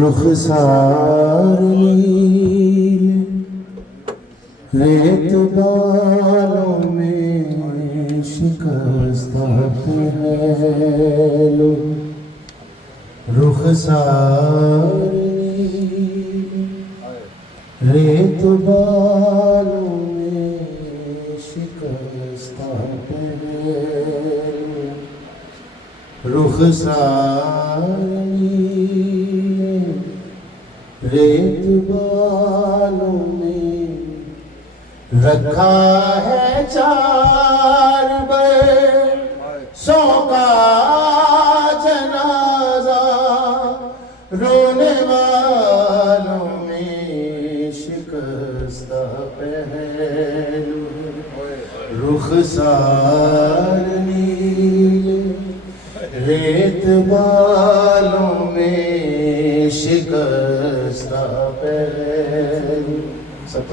रुखसार नील रेत बालों में शिकस्ता पहलू रुखसार नील रेत बालों में शिकस्ता पहलू रुखसार रेत बालों में रखा है 4 बरसों का जनाजा रोने वालों में शिकस्ता पहलू रुखसार नील रेत बालों में शिकस्ता पहलू सब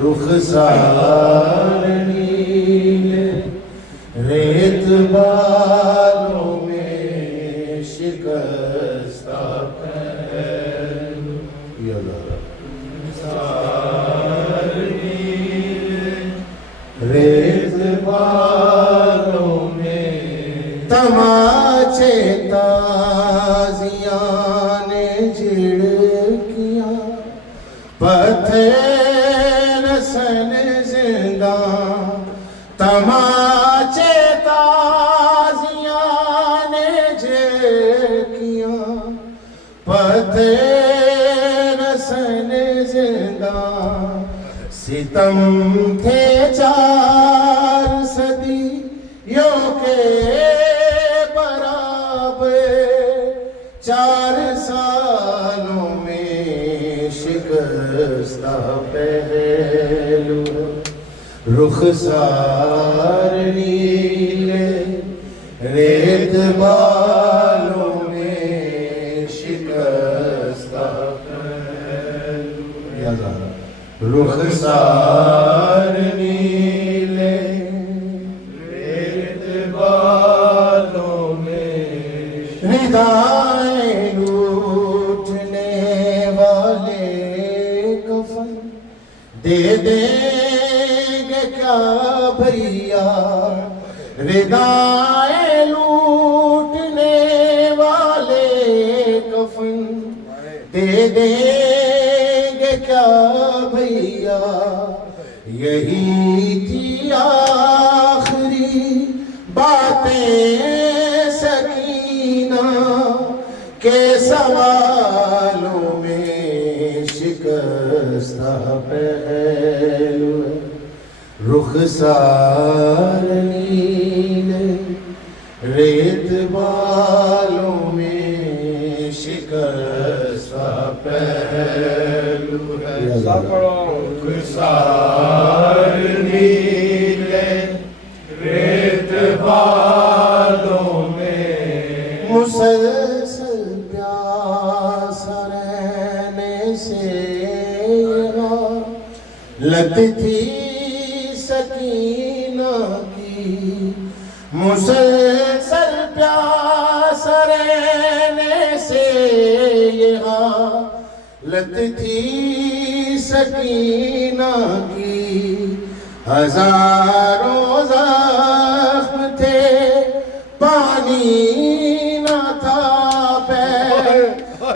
रुखसार नील रेत बालों में शिकस्ता पहलू रुखसार नील रेत बालों में तमाचे ताजियां ने झिड़कियां पत्थर सन जिंदा तमाचे ताजियां ने झिड़कियां पत्थर सन जिंदा सितम थे 4 सदियों के 4 सालों में शिकस्ता पहलू रुखसार नील रेत बालों में शिकस्ता पहलू रुखसार नील रेत बालों में निदाएं लूटने वाले कफन दे देंगे क्या भैया रिदाएं लूटने वाले कफन दे देंगे क्या भैया यही थी आखिरी बातें के सवालों में शिकस्ता पहलू रुखसार नील रेत बालों में शिकस्ता पहलू रुखसार नील रेत बालों में मुसलसल प्यास रहने से लगती थी सकीना की मुसलसल प्यास रहने से यहाँ लगती थी सकीना की हजारों जख्म थे पानी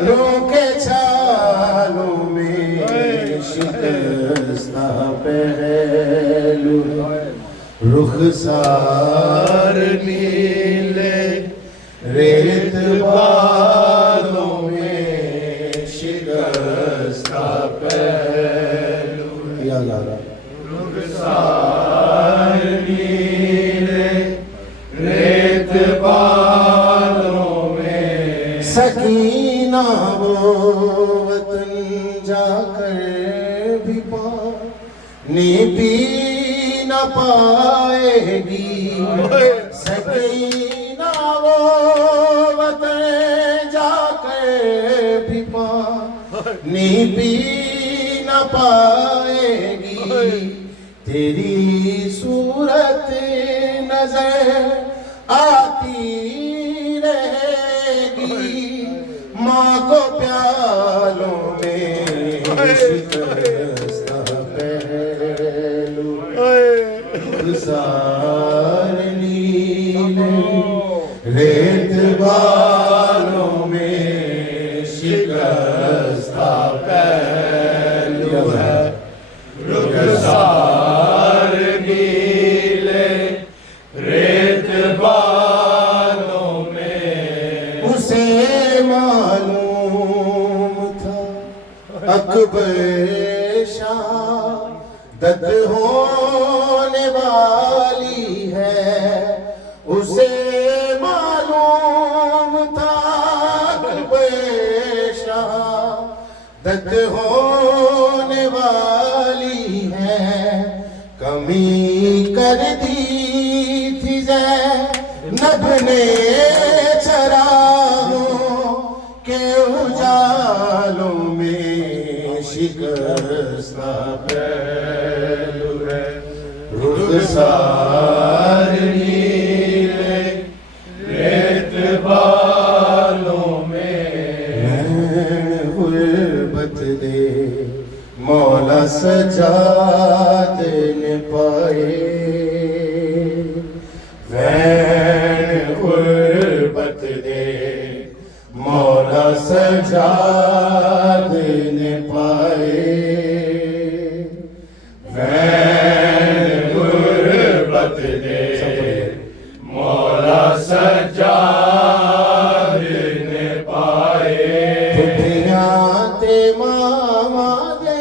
रोके छालों में शिकस्ता पहलू रुखसार नील रेत बालों में शिकस्ता पहलू रुखसार नील रेत बालों में सकीना वो वतन जाकर भी पानी पी न पाएगी सकीना वो वतन जाकर भी पानी पी न पाएगी तेरी सूरत नजर आती रहे माँ को प्यालों में शिकस्ता पहलू रुखसार नीले रेत बालों में शिकस्ता पहलू है रुखसार नीले रेत बालों में उसे मालूम था अकबर शहादत होने वाली है उसे मालूम था अकबर शहादत होने वाली है कमी कर दी थी ज़ैनब ने चरागों के उजालों में शिकस्ता पहलू है रुखसार नीले रेत बालों में गुर्बत दे मौला सजाद ने पाए वैन गुर्बत दे मौला सजाद ने पाए वैन गुर्बत दे मौला सजाद ने पाए दुनिया ते मामा दे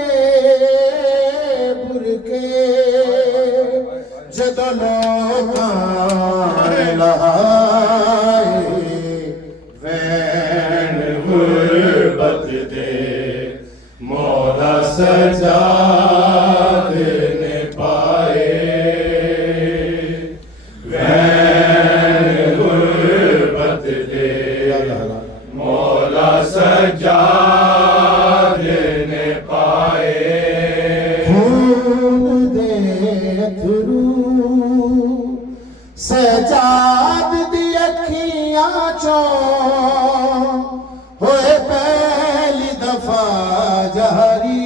बुरके जदों लोकां लहाए वैन गुर्बत दे मौला सजाद ने पाए वैन गुर्बत दे मौला सजाद ने पाए खून दे अथरू सजाद दी अखियां चों होए पहली दफा जारी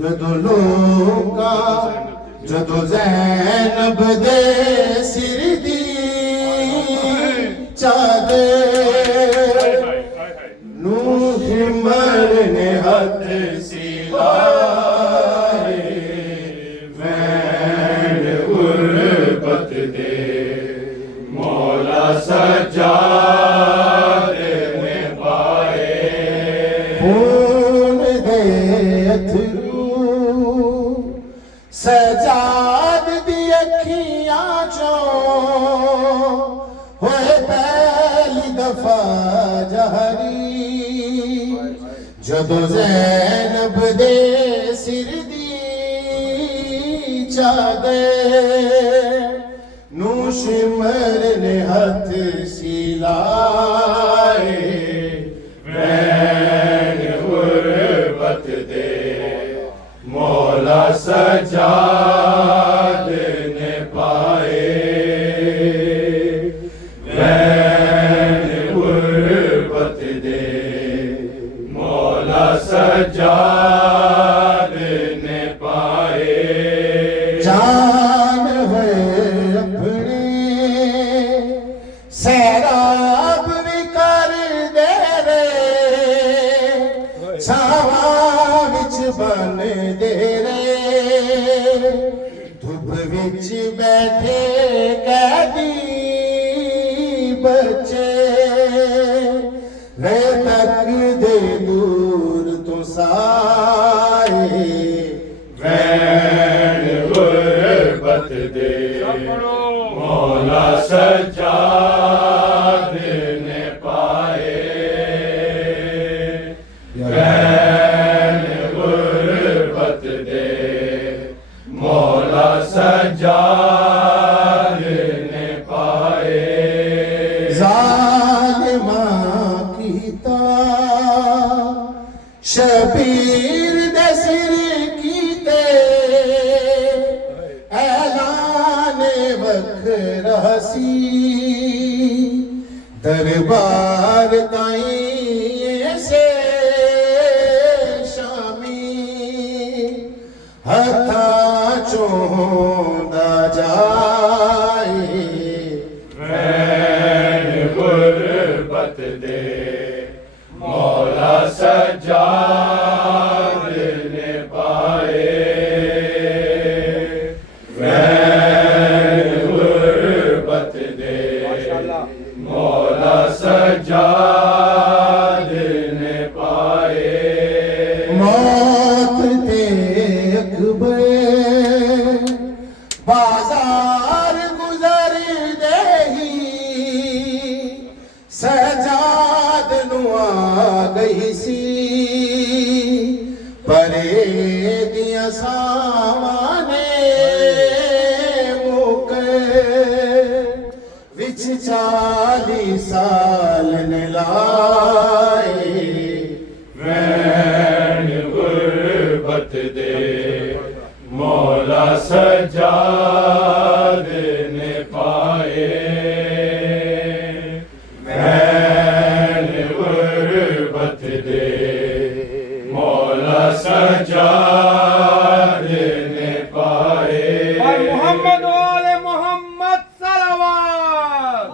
जदों लोका जदों ज़ैनब दे सिर दी चादर नूह मरने हथ सिलाए वैन गुर्बत दे मौला सजाद ने पाए खून दे अथरू सजाद दी अखियां चों होए पहली दफा जारी जदों ज़ैनब दे सिर दी चादर नूश मरने हथ सिलाए वैन गुर्बत दे मौला सजाद ने पाए वैन गुर्बत दे मौला सजाद ने पाए जान है अपने सैराब भी कर दे रे छावां विच बन दे रे धुप विच बैठे कैदी बच्चे वे तक दे दूर तो साए वैन गुर्बत दे मौला सजाद ने पाए वैन गुर्बत दे मौला सजाद ने पाए ज़ालिमा कीता शबीर दे सिर कीते ऐलान वखरा सी दरबार ताईं से शामी हथां चोंदा जाए वैन गुरबत दे मौला सज्जाद ने पाए वैन गुरबत दे मौला सज्जाद ने पाए मौत ते अकबर बाजार गुजर देही सजाद नु आ गई सी परे दिया सामाने मुक विच 40 साल ने लाए वैन गुरबत दे मौला सज्जाद ने पाए वैन गुरबत दे मौला सज्जाद ने पाए मोहम्मद वाले मोहम्मद सलवात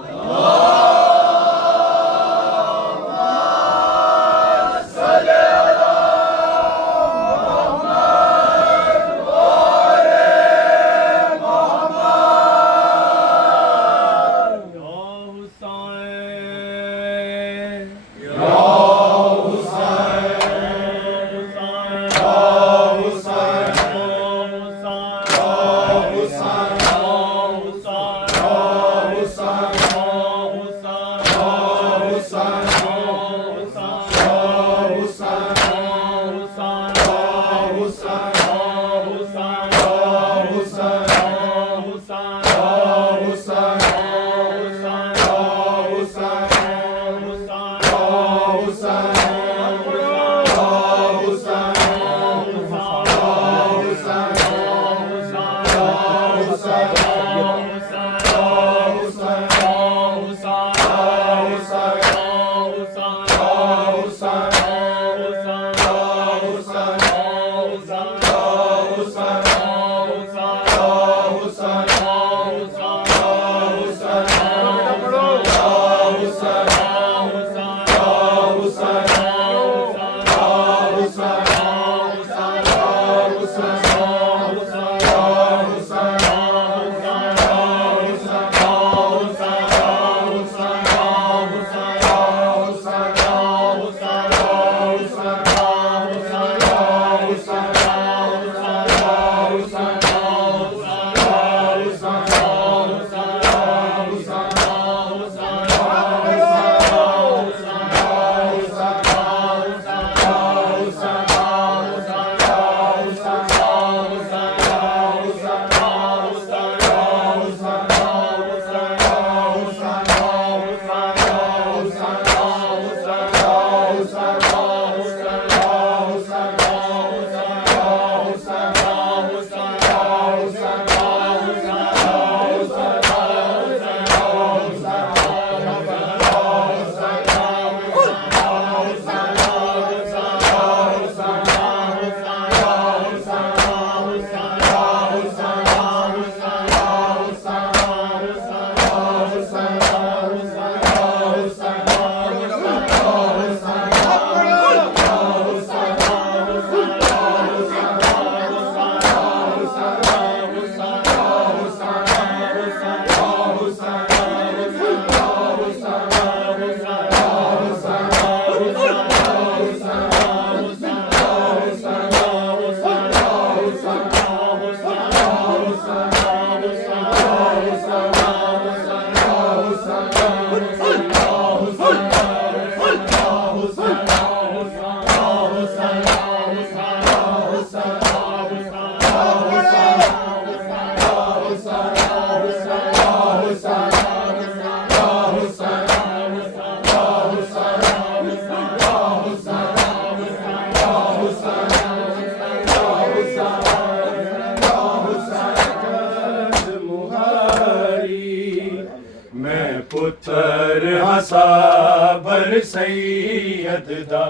पुत्र हसाबर सैयद दा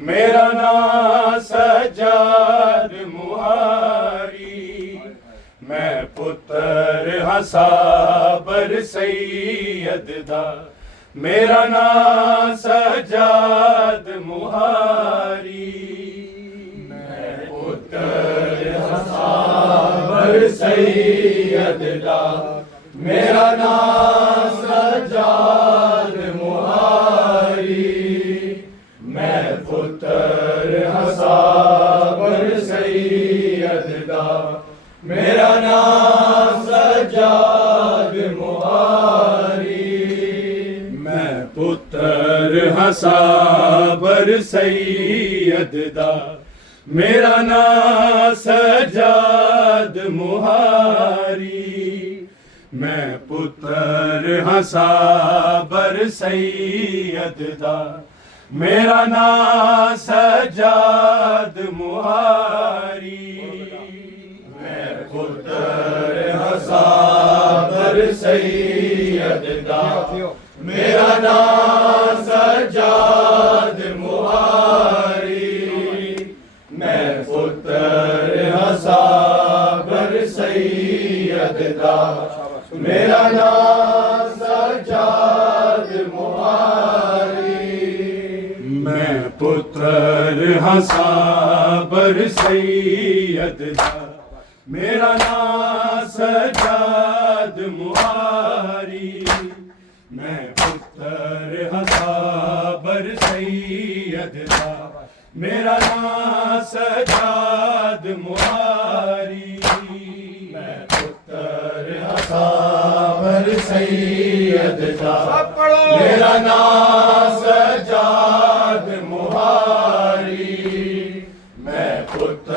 मेरा नाम सजाद मुहारी मैं पुत्र हसाबर सैयद दा मेरा नाम सजाद मुहारी मैं पुत्र हसाबर सैयद दा मेरा नाम सजाद मुहारी मैं पुत्र हसाबर सैयद दा मेरा नाम सजाद मुहारी मैं पुत्र हसाबर सैयद दा मेरा नाम सजाद मुहारी मैं पुत्र हसाबर सैयद दा मेरा नाम सजाद मुहारी मैं पुत्र हसाबर सैयद दा मेरा नाम सजाद मुहारी मैं पुत्र हसाबर सैयद दा मेरा नाम सजाद मुहारी मैं पुत्र हसाबर सैयद दा मेरा नाम सजाद मुहारी मैं पुत्र हसाबर सैयद दा मेरा नाम सजाद मुहारी मैं पुत्र हसाबर सैयद दा मेरा नाम सजाद मुहारी मैं पुत्र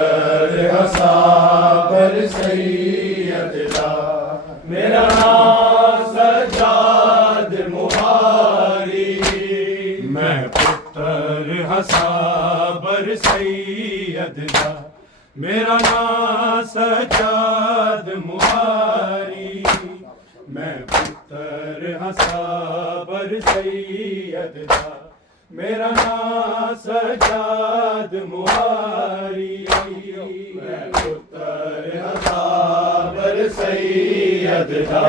हसाबर सैयद दा मेरा नाम सजाद मुहारी मैं पुत्र हसाबर सैयद दा मेरा नाम सजाद मुहारी मैं पुत्र हसाबर सैयद दा मेरा नाम सजाद मुहारी मैं पुत्र हसाबर सैयद दा मेरा नाम सजाद मुहारी मैं पुत्र हसाबर सैयद दा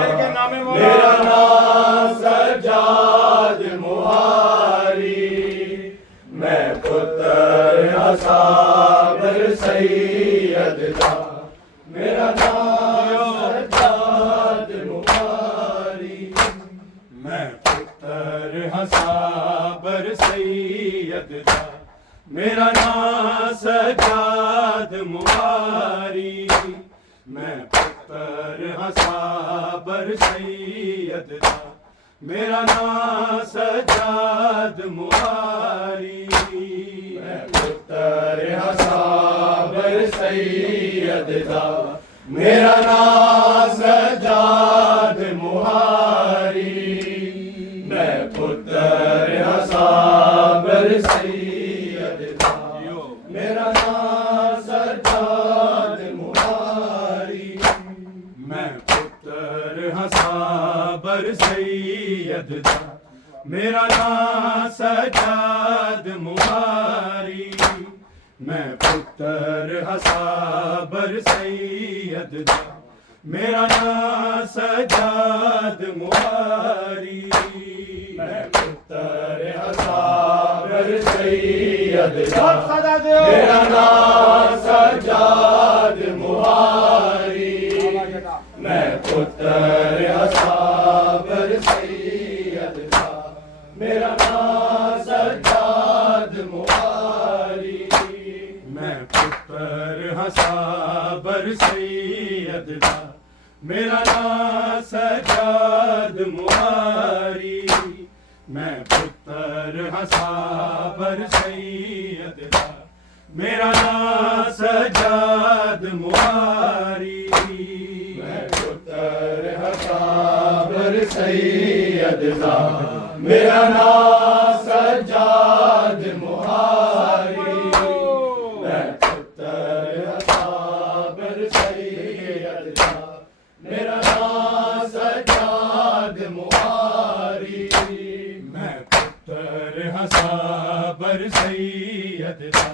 मेरा नाम सजाद मुहारी मैं पुत्र हसाबर सैयद दा मेरा नाम सजाद मुहारी मैं पुत्र हसाबर सैयद दा मेरा नाम सजाद मुहारी मैं पुत्र हसाबर सैयद दा मेरा नाम सजाद मुहारी मैं पुत्र हसाबर सैयद दा मेरा नाम सजाद मुहारी मैं पुत्र हसाबर सैयद दा मेरा नाम सजाद मुहारी मैं पुत्र हसाबर सैयद दा मेरा नाम सजाद मुहारी मैं पुत्र हसाबर सैयद दा मेरा नाम सजाद मुहारी मैं पुत्र हसाबर सैयद दा मेरा नाम सजाद मुहारी मैं पुत्र हसाबर सैयद दा मेरा नाम सजाद मुहारी मैं पुत्र हसाबर सैयद दा मेरा नाम सजाद मुहारी मैं पुत्र हसाबर सैयद दा मेरा नाम सजाद मुहारी मैं पुत्र हसाबर सैयद दा मेरा नाम सजाद मुहारी साबर सैयद दा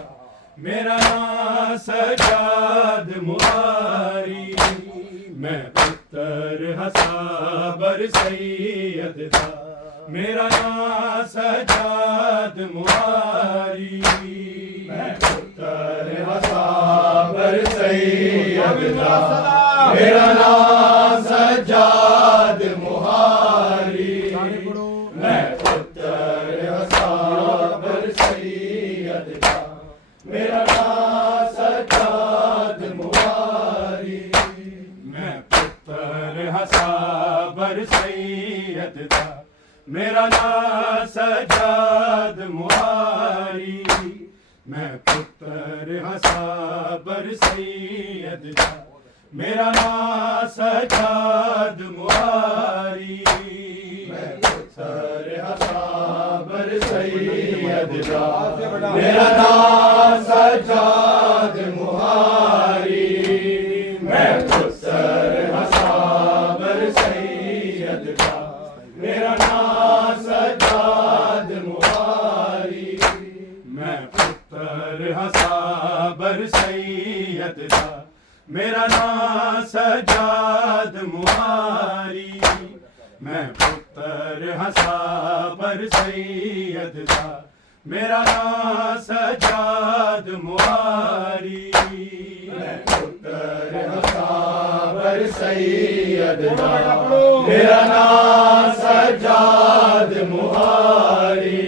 मेरा नाम सजाद मुहारी मैं पुत्र हाँ साबर सैयद दा मेरा नाम सजाद मुहारी मैं पुत्र हाँ साबर सैयद दा मेरा नाम सजाद मुहारी मैं पुत्र हाँ साबर सैयद दा मेरा नाम सजाद मुहारी मैं पुत्र हाँ साबर सैयद दा मेरा नाम सजाद मुहारी मैं पुत्र हाँ साबर सैयद दा मेरा नाम सजाद मुहारी मैं पुत्र हाँ साबर सैयद दा मेरा नाम सजाद मुहारी मैं पुत्र हाँ साबर सैयद दा मेरा नाम सजाद मुहारी मैं पुत्र हाँ साबर सैयद दा मेरा नाम सजाद मुहारी मैं पुत्र हाँ साबर सैयद दा मेरा नाम सजाद मुहारी मैं पुत्र हाँ साबर सैयद दा मेरा नाम सजाद मुहारी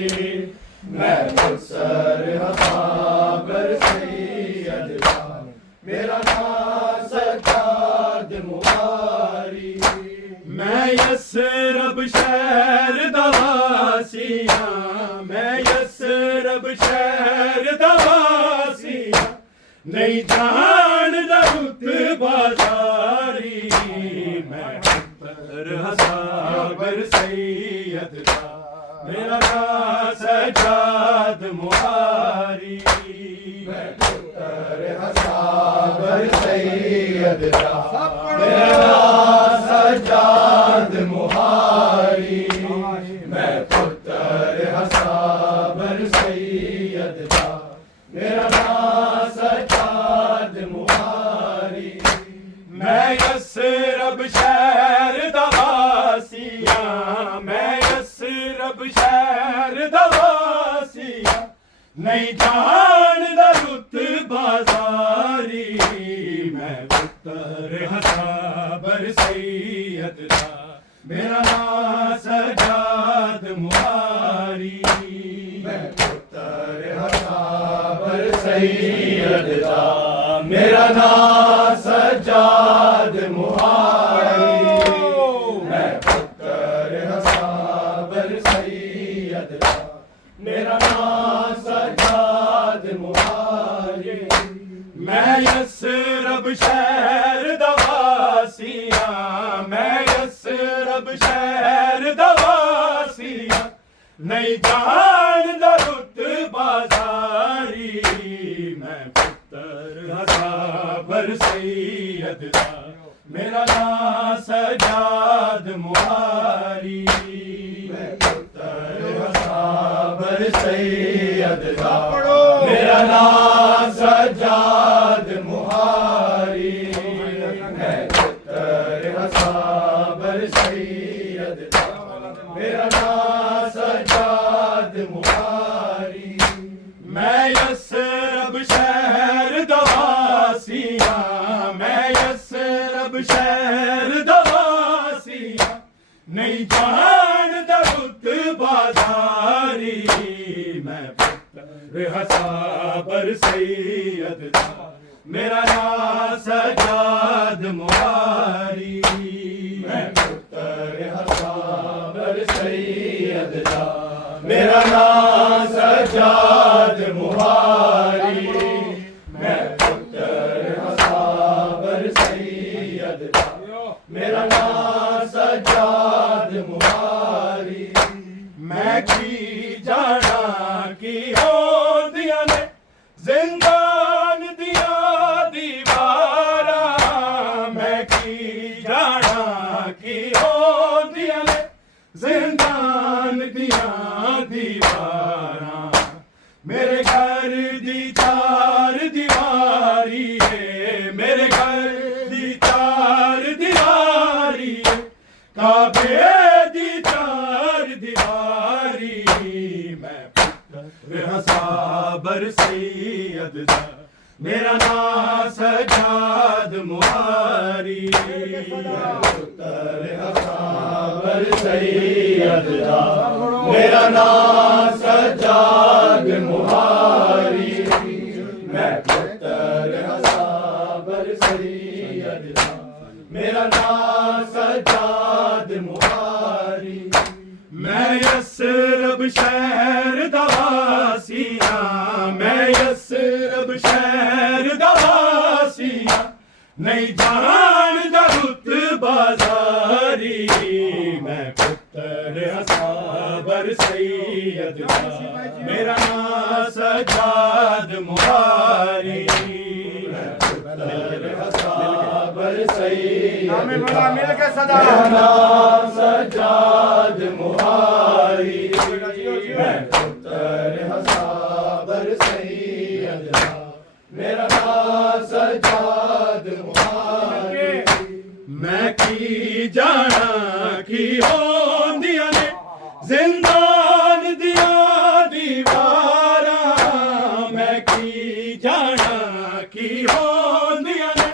मैं पुत्र हाँ साबर सैयद दा मेरा नाम सजाद मुहारी मैं यसरब शहर दवासिया मैं यसरब शहर दवासिया नहीं जान दरुत बाजारी मैं पुत्र हाँ साबर सैयद दा मेरा नाम सजाद मुहारी मैं पुत्र हाँ साबर सैयद दा मेरा नाम सजाद मुहारी मैं पुत्र हाँ साबर सैयद दा मेरा नाम सजाद मुहारी मैं यसरब शहर दवासिया मैं यसरब शहर दवासिया नहीं जान दरुत बाजारी मैं पुत्र हाँ साबर सैयद दा मेरा नाम सजाद मुहारी मैं पुत्र हाँ साबर सैयद दा मेरा नाम सजाद मुहारी मैं पुत्र हाँ साबर सैयद दा मेरा नाम सजाद मुहारी मैं यसरब शहर दवासिया मैं यसरब शहर दवासिया नहीं जान दरुत बाजारी मैं पुत्र हाँ साबर सैयद दा मेरा नाम सजाद मुहारी मैं पुत्र हाँ साबर सैयद दा मेरा नाम सजाद मुहारी मैं पुत्र हाँ साबर सैयद दा मेरा नाम सजाद मुहारी मैं यसरब शहर दवासिया मैं यसरब शहर दवासिया नहीं जान दरुत बाजारी मैं पुत्र हाँ साबर सैयद दा मेरा नाम सजाद मुहारी मैं पुत्र हाँ साबर सैयद दा मेरा नाम सजाद मुहारी मैं पुत्र हाँ साबर सैयद दा मेरा नाम सजाद मुहारी मैं की जाना की हो दिया ने जिंदान दिया दीवारा मैं की जाना की हो दिया ने जिंदान दिया दीवारा दीवारी मैं पुत्र हां साबर सैयद दा मेरा नाम सजाद मुहारी मैं पुत्र हां साबर सैयद दा मेरा नाम सजाद मुहारी मैं पुत्र हां साबर सैयद दा मेरा नाम सजाद मुहारी मैं यसरब शहर दा वासी हां मैं यसरब शहर दा वासी हां नहीं जानदा रुत बाजारी मैं पुत्र हां साबर सैयद दा मेरा नाम सजाद मुहारी मैं पुत्र हां साबर सैयद दा मिल के सदा मेरा नाम सजाद मुहारी मैं पुत्र हां साबर सैयद दा मेरा नाम सजाद मुहारी मैं की जाना की होंदियां ने जिंदान दिया दीवारा मैं की जाना की होंदियां ने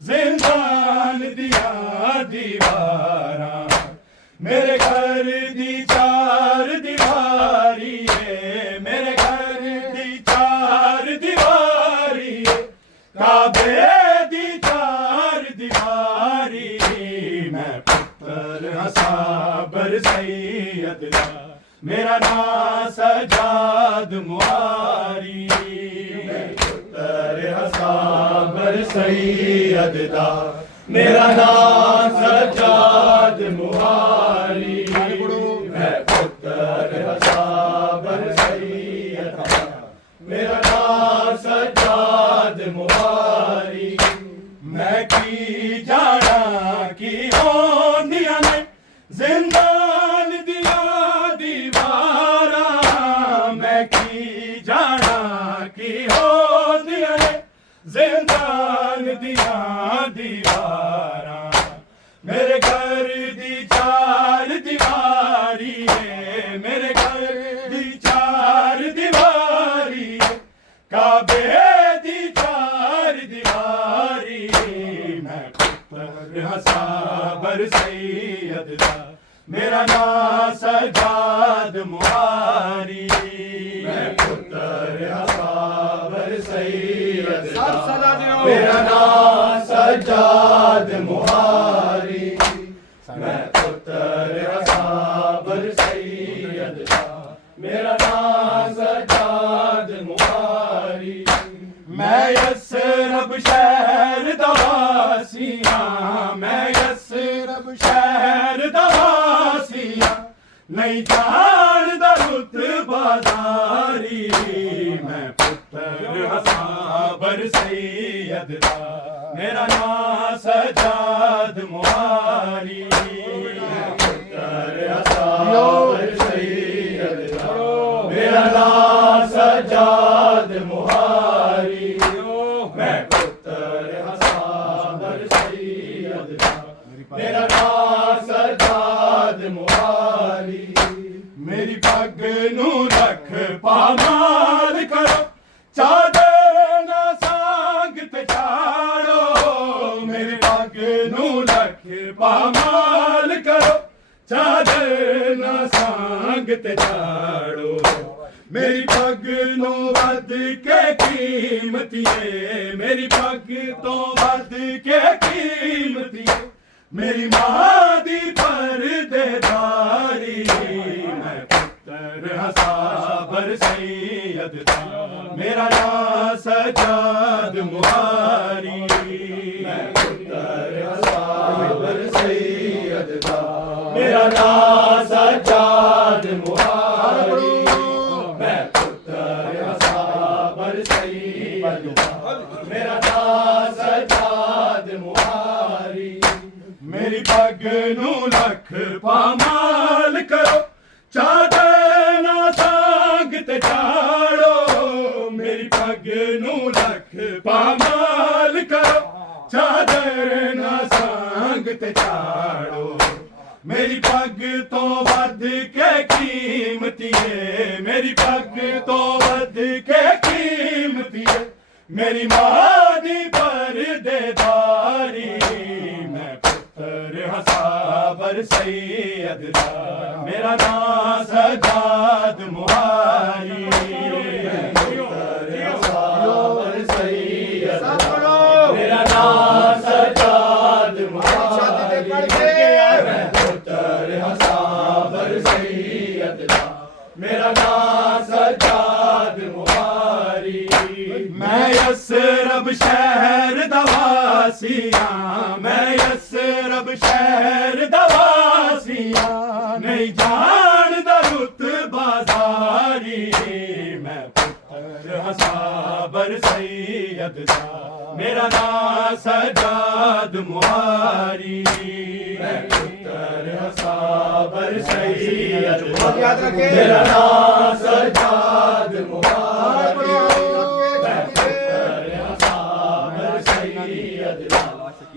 जिंदान दिया दीवारा मेरे घर दी चार दीवारी है मेरे घर दी चार दीवारी है काबे दी चार दीवारी मैं पुत्र हां साबर सैयद दा मेरा नाम सजाद मुहारी मैं पुत्र हां साबर सैयद दा मेरा नाम सजाद मुहारी मैं पुत्र हां साबर सैयद दा मेरा नाम सजाद मुहारी मैं की जाना की होंदियां ने जिंदान दिया दीवारा मैं की जाना की होंदियां ने जिंदान दिया दीवारा मेरे घर दी चार दीवारी है मेरे घर दी चार दीवारी है काबे दी चार दीवारी मैं पुत्र हां साबर सैयद दा मेरा नाम सजाद मुहारी मैं पुत्र हां साबर सैयद दा मेरा नाम सजाद मुहारी मैं पुत्र हां साबर सैयद दा मेरा नाम सजाद मुहारी मैं यसरब शहर दा वासी हां मैं यसरब शहर दा वासी हां नहीं जानदा रुत बाजारी मैं पुत्र हां साबर सैयद दा मेरा नाम सजाद मुहारी मैं पुत्र हां साबर सैयद दा मेरा नाम सजाद मुहारी मैं पुत्र हां साबर सैयद दा मेरा नाम सजाद मुहारी मेरी पग नू रख पामाल करो चादर ना सांग ते चाड़ो मेरी पग नू रख पामाल करो चादर ना सांग ते चाड़ो मेरी पग नो वध के कीमती है मेरी पग तो वध के कीमती है मेरी मां दी परदेदारी मैं पुत्र हां साबर सैयद दा मेरा नाम सजाद मुहारी मैं पुत्र हां साबर सैयद दा मेरा नाम सजाद मुहारी मैं पुत्र हां साबर सैयद दा मेरा नाम सजाद मुहारी मेरी पग नू लख पामाल करो चादर ना सांग ते चाड़ो मेरी पग नू लख पामाल करो चादर ना सांग ते चाड़ो मेरी पग तो वध के कीमती है, मेरी पग तो वध के कीमती है, मेरी मां दी परदेदारी, मैं पुत्र हसाबर सैयद दा, मेरा नाम सजाद मुहारी, मैं पुत्र हसाबर सैयद दा, मेरा नाम सजाद मुहारी, मैं पुत्र हसाबर सैयद दा, मेरा नाम सजाद मुहारी। मैं यसरब शहर दवासियां, मैं यसरब शहर दवासियां, नहीं जानदा रुत बाजारी, मैं पुत्र हसाबर सैयद दा, मेरा नाम सजाद मुहारी, मैं पुत्र हसाबर सैयद दा, याद रखें। मेरा नाम सजाद मुहारी,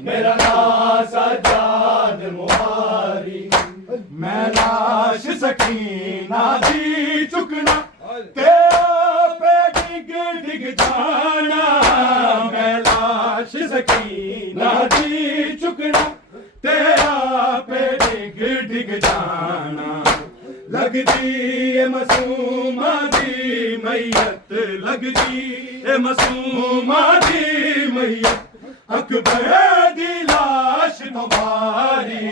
मेरा नाम सजाद मुहारी। मैं लाश सकीना दी चुकना, तेरा पे डिग डिग जाना, मैं लाश सकीना दी चुकना, तेरा पे डिग डिग जाना, लगदी ए मासूमा दी मैयत, लगदी ए मासूमा दी मैयत, अकबर दी लाश तुम्हारी,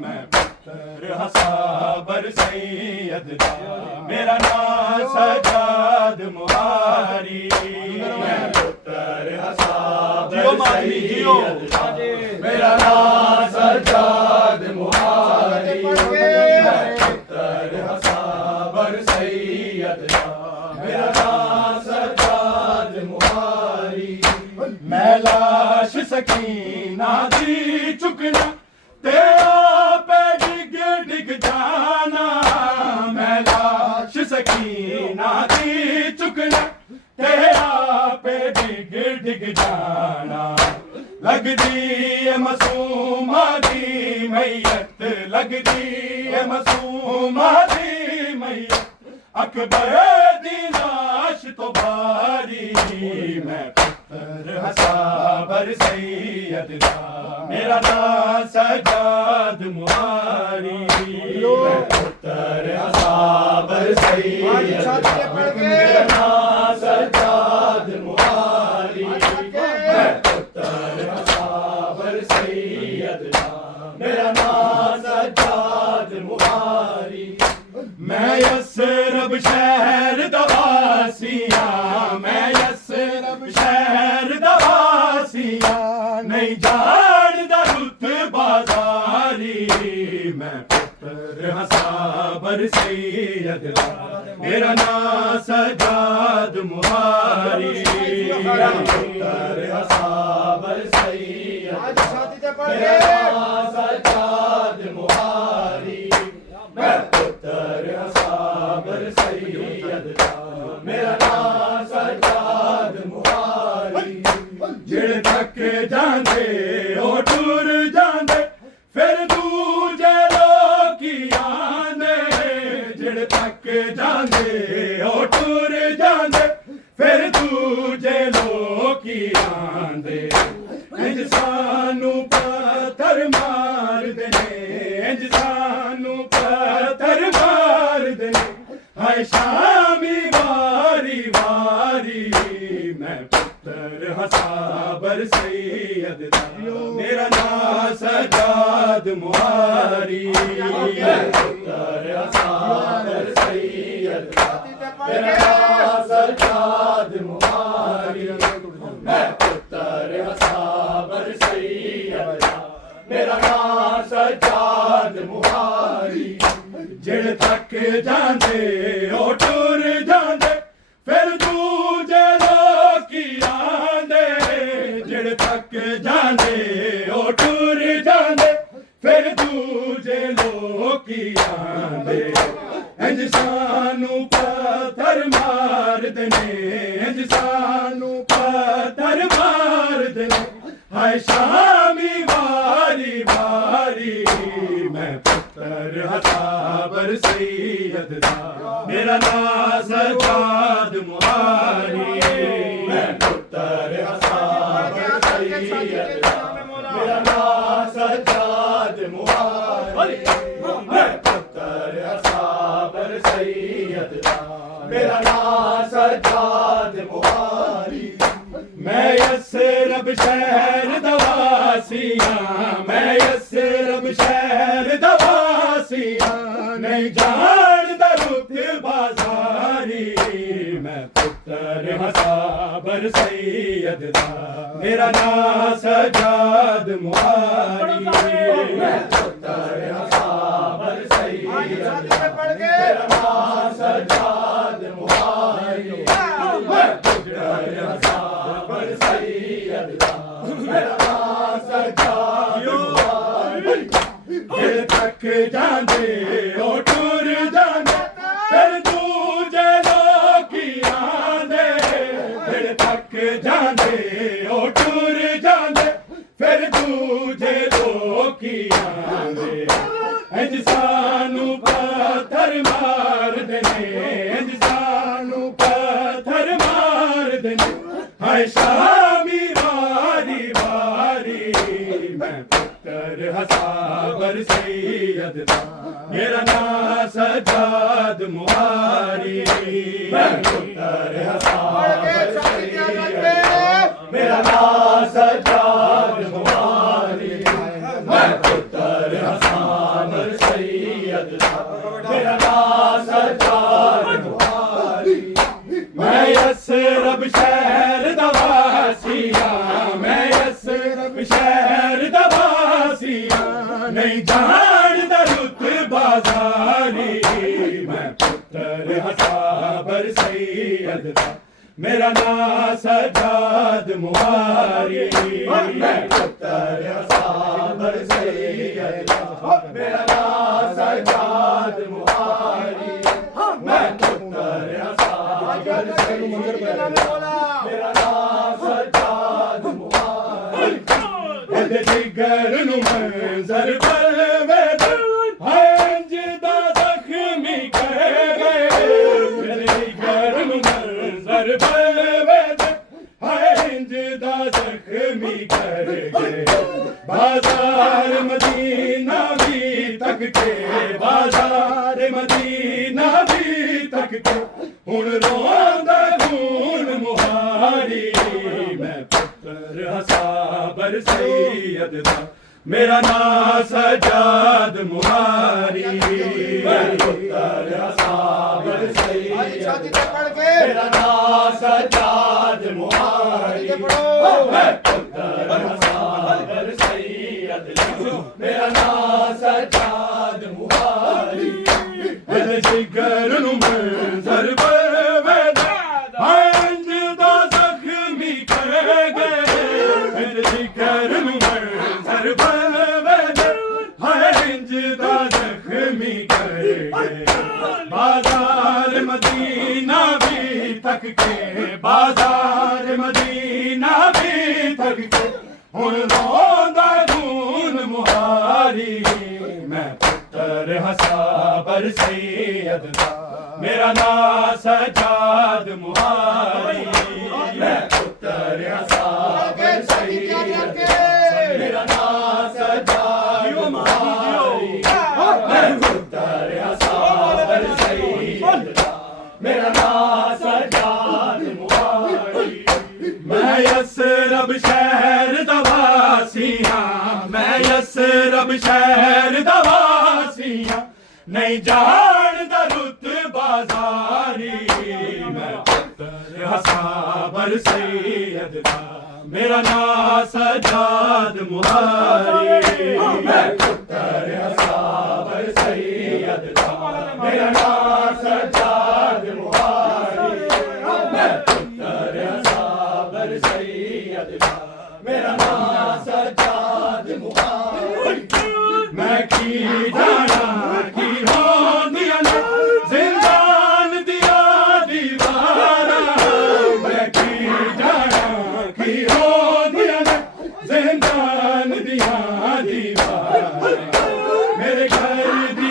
मैं पुत्र हसाबर सैयद दा, मेरा नाम सजाद मुहारी, मैं पुत्र हसाबर सैयद दा, मेरा नाम सजाद मुहारी, मैं पुत्र हसाबर सैयद दा, मेरा नाम सजाद मुहारी। मैं लाश सकीना दी चुकना, तेरा पे डिग डिग जाना, मैं लाश सकीना दी चुकना, तेरा पे डिग डिग जाना, लगदी ए मासूमा दी मैयत, लगदी ए मासूमा दी मैयत, अकबर दी लाश तो भारी, मैं पुत्र हसाबर सैयद दा, मेरा नाम सजाद मुहारी, मैं पुत्र हसाबर सैयद दा, मेरा नाम सजाद मुहारी, मैं पुत्र हसाबर सैयद दा, मेरा नाम सजाद मुहारी। मैं यसरब शहर दवासियां, मैं यसरब शहर दवासियां, नहीं जानदा रुत बाजारी, मैं पुत्र हसाबर सैयद दा, मेरा नाम सजाद मुहारी, मैं पुत्र हसाबर सैयद दा, मेरा नाम सजाद मुहारी, मैं पुत्र हसाबर सैयद दा, मेरा नाम सजाद मुहारी। जिड़ तक जांदे ओ टुर जांदे, फिर दूजे लोकी आंदे, जिड़ तक जांदे ओ टुर जांदे, फिर दूजे लोकी आंदे, इंज सानू पत्थर मार देने, इंज सानू पत्थर मार देने, हाय शामी वारी वारी, मैं पुत्र हसाबर सैयद दा, मेरा नाम सजाद मुहारी, मैं पुत्र हसाबर सैयद दा, मेरा नाम सजाद मुहारी, मैं पुत्र हसाबर सैयद दा, मेरा नाम सजाद मुहारी। जिड़ तक जांदे ओ टुर जांदे, फिर दूजे लोकी आंदे, जिड़ तक जांदे ओ टुर जांदे, फिर दूजे लोकी आंदे, इंज सानू पत्थर मार देने, इंज सानू पत्थर मार देने, हाय शामी वारी वारी, मैं पुत्र हसाबर सैयद दा मेरा नाम सजाद मुहारी मैं पुत्र हसाबर सैयद दा मेरा नाम सजाद मुहारी मैं पुत्र हसाबर सैयद दा मेरा नाम सजाद मुहारी मैं यसरब शहर दवासिया मैं यसरब शहर दवासिया नहीं जानदा रुत बाजारी मैं पुत्र हसाबर सैयद दा मेरा नाम सजाद मुहारी मैं पुत्र हसाबर सैयद दा मेरा नाम सजाद मुहारी मैं पुत्र हसाबर सैयद दा मेरा नाम सजाद मुहारी फिर तक जांदे ओ टुर जांदे फिर दूजे लोकी आंदे फिर तक जांदे ओ टुर जांदे फिर दूजे लोकी आंदे इंज सानू पत्थर मार देने इंज सानू पत्थर मार देने हाय शामी वारी वारी मैं पुत्र हसाबर सैयद दा मेरा नाम सजाद मुहारी मैं पुत्र हसाबर सैयद दा मेरा नाम सजाद मुहारी मैं पुत्र हसाबर सैयद दा मेरा नाम सजाद मुहारी मैं यसरब शहर दवासिया मैं यसरब शहर दवासिया नहीं जानदा रुत बाजारी मैं पुत्र हसाबर सैयद दा मेरा नाम सजाद मुहारी मैं पुत्र हसाबर सैयद दा मेरा नाम सजाद मुहारी मैं पुत्र हसाबर सैयद दा मेरा नाम सजाद मुहारी एदे जिगर नु मंजर पलवे हंज दा जख्मी कर गए एदे जिगर नु मंजर पलवे हंज दा जख्मी कर गए बाजार मदीना भी तक के बाजार मदीना भी तक के हुन रोंदा खून मुहारी मैं पुत्र हसाबर सैयद दा मेरा नाम सजाद मुहारी मैं पुत्र हसाबर सैयद दा मेरा नाम सजाद मुहारी मैं पुत्र हसाबर सैयद दा मेरा नाम सजाद मुहारी एदे जिगर नु मंजर पलवे हंज दा जख्मी कर गए एदे जिगर नु मंजर पलवे हंज दा जख्मी कर गए बाजार मदीना भी तक के बाजार मदीना भी तक के हुन रोंदा खून मुहारी मैं पुत्र हसाबर सैयद दा मेरा नाम सजाद मुहारी मैं पुत्र हसाबर सैयद दा मेरा नाम सजाद मुहारी मैं पुत्र हसाबर सैयद दा मेरा नाम सजाद मुहारी मैं यसरब शहर दवासिया मैं यसरब शहर दवासिया नहीं जानदा रुत बाजारी मैं पुत्र हसाबर सैयद दा मेरा नाम सजाद मुहारी मैं पुत्र हसाबर सैयद दा मेरा नाम सजाद मुहारी मैं पुत्र हसाबर सैयद दा मेरा नाम सजाद मुहारी मैं की जाना की होंदिया ने जिंदान दिया दीवारा मैं की जाना की होंदिया ने जिंदान दिया दीवारा मेरे घर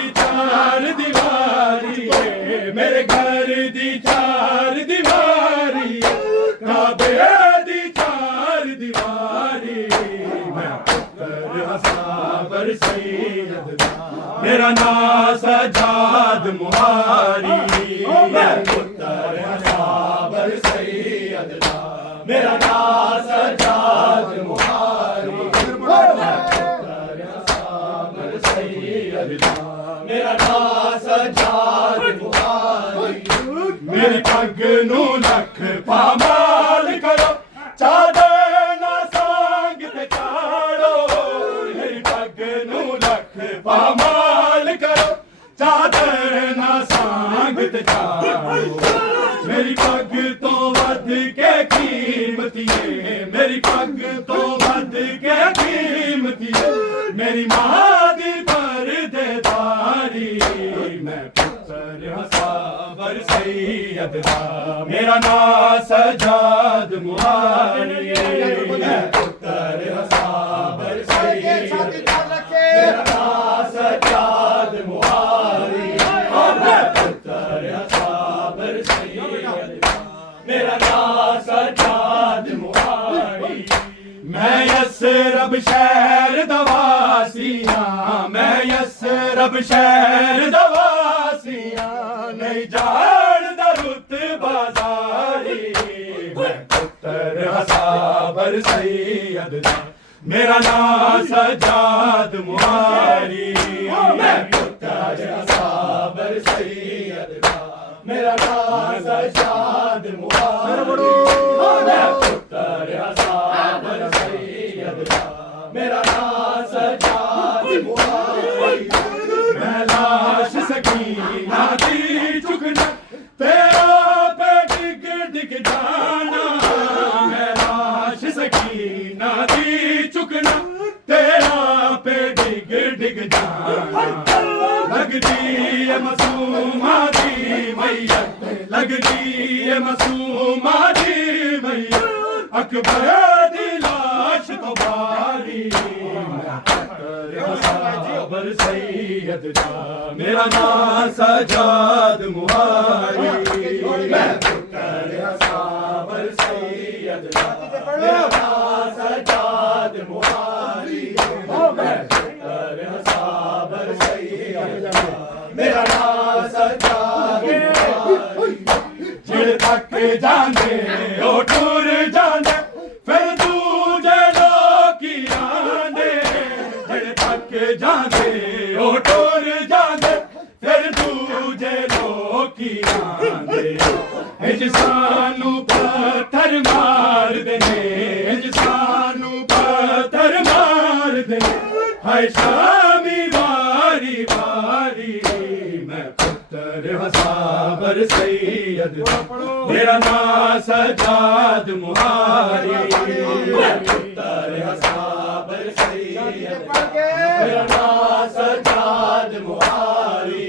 मेरे घर दी चार दीवारी काबे दी चार दीवारी मैं पुत्तर हसाबर सैयद मेरा नाम सजाद मुहारी मैं पुत्तर हसाबर सैयद मेरा नाम सजाद मुहारी मैं पुत्तर हसाबर सैयद मेरा नाम सजाद मुहारी मेरी पग नू लख पामाल करो चादर ना सांग ते चाड़ो मेरी पग नू लख पामाल करो चादर ना सांग ते चाड़ो मेरी पग तो वध के कीमती है मेरी पग तो वध के कीमती है मेरी मां दी परदेदारी मैं पुत्तर हसाबर सैयद मेरा नाम सजाद मुहारी मैं पुत्तर हसाबर सैयद मेरा नाम सजाद मुहारी मैं पुत्तर हसाबर सैयद मेरा नाम सजाद मुहारी मैं यसरब शहर दवासियां मैं यसरब शहर दवासियां नहीं जान दरुत बाजारी मैं पुत्तर हसाबर सैयद मेरा नाम सजाद मुहारी मैं पुत्तर हसाबर सैयद मेरा नाम सजाद मुहारी मैं पुत्तर हसाबर सैयद मेरा नाम सजाद मुहारी मैं लाश सकीना दी चुकना तेरा पे डिग डिग जाना मैं लाश सकीना दी चुकना तेरा पे डिग डिग जाना लगदी है मासूमा दी मैया लगदी है मासूमा दी मैया अकबर दी लाश तो बारी हसाबर सैयद मेरा नाम सजाद मुहारी मैं पुत्तर हसाबर सैयद मेरा नाम सजाद मुहारी मैं पुत्तर हसाबर सैयद मेरा नाम सजाद मुहारी जिड़ तक जाने ओ टूर जाने फिर दूजे लोकी आंदे जिड़ तक जाने ओ टूर जाने फिर दूजे लोकी आंदे इंज सानू पत्थर मार देने इंज सानू पत्थर मार देने हाय शामी वारी वारी मैं पुत्तर हसाबर सैयद मेरा नाम सजाद मुहारी मैं पुत्तर हसाबर सैयद मेरा नाम सजाद मुहारी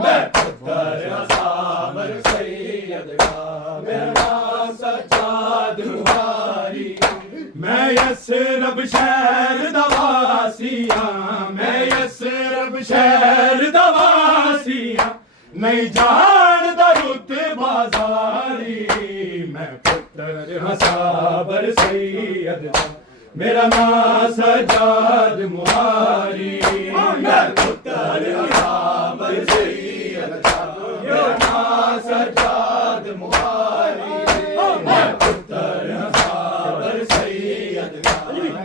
मैं पुत्तर हसाबर सैयद मेरा नाम सजाद मुहारी मैं यसरब शहर दवासियां मैं यसरब शहर दवासियां नहीं जान दरुत बाजारी मैं पुत्तर हसाबर सैयद मेरा नाम सजाद मुहारी मैं पुत्तर हसाबर सैयद मेरा नाम सजाद मुहारी मैं पुत्तर हसाबर सैयद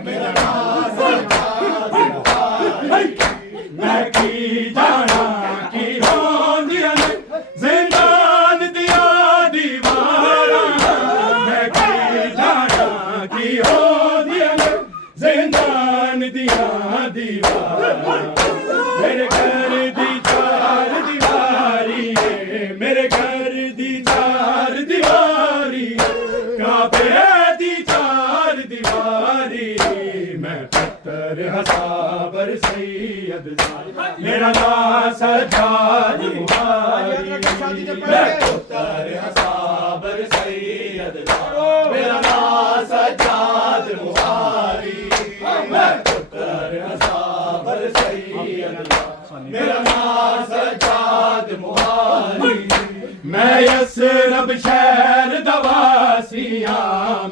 मेरा नाम सजाद मुहारी मैं की जाना की होंदियां जिंदान दिया दीवारा मैं की जाना की होंदियां जिंदान दिया दीवारा मेरे घर दी चार दीवारी है मेरे घर दी चार दीवारी काबे दी चार दीवारी मैं पुत्तर हसाबर सैयद मेरा नाम सजाद मुहारी मैं पुत्तर हसाबर सैयद मेरा नाम सजाद मुहारी मैं पुत्तर हसाबर सैयद मेरा नाम सजाद मुहारी मैं यसरब शहर दवासिया,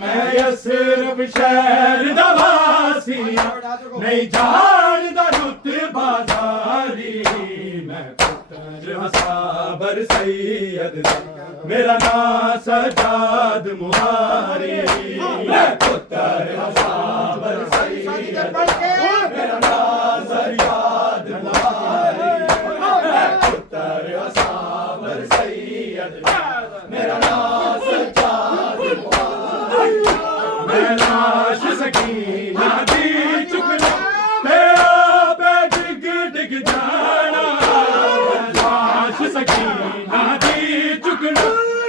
मैं यसरब शहर दवासिया, नहीं जानदा रुत बाजारी, मैं पुत्र हसाबर सैयद दा, मेरा नाम सजाद मुहारी, मैं पुत्र हसाबर सैयद दा, मेरा नाम सजाद मुहारी, मैं पुत्र हसाबर सैयद दा, मेरा नाम सजाद मुहारी, मैं लाश सकीना दी चुकना, तेरा पे डिग डिग जाना, लाश सकीना दी चुकना,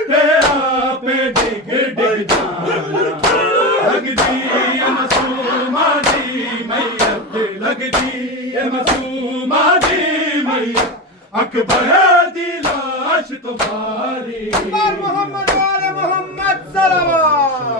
तेरा पे डिग डिग जाना, लगदी है मासूमा दी मैयत, लगदी है मासूमा दी मैयत, अकबर दी लाश तुम्हारी। मोहम्मद वाले मोहम्मद सलवात।